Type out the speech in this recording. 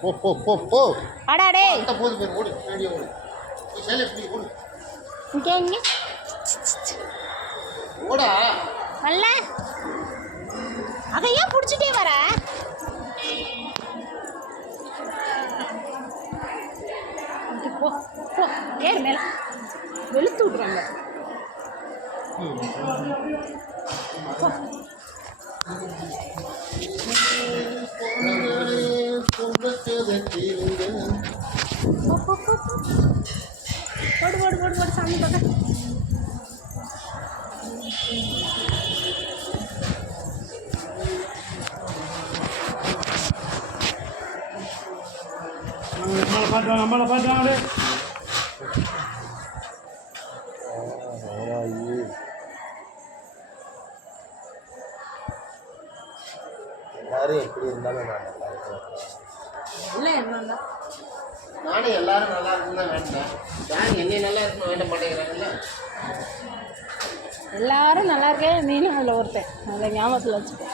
போ போ போ போ. அடா டே போது பேர் ஓடு வீடியோ ஓடு. நீ சேலை எப்படி ஓடு. இங்கே ஓடா. அல்ல அதை ஏன் பிடிச்சிட்டே வர? போ போ ஏறு மேல வெளுத்து விட்றாங்க. போடு போடு போடு போடு சாமி பார்க்க. நம்மளை பார்த்தாங்களே எல்லாரும் எப்படி இருந்தாலும் இல்லை என்னன்னா நானும் எல்லாரும் நல்லா இருக்குன்னு தான் வேண்டேன். யாரும் என்னை நல்லா இருக்குன்னு வேண்ட மாட்டேங்கிறாங்கல்ல. எல்லாரும் நல்லா இருக்கே, நீனும் அதில் ஒருத்தன். அதை ஞாபகத்தில் வச்சுக்கோ.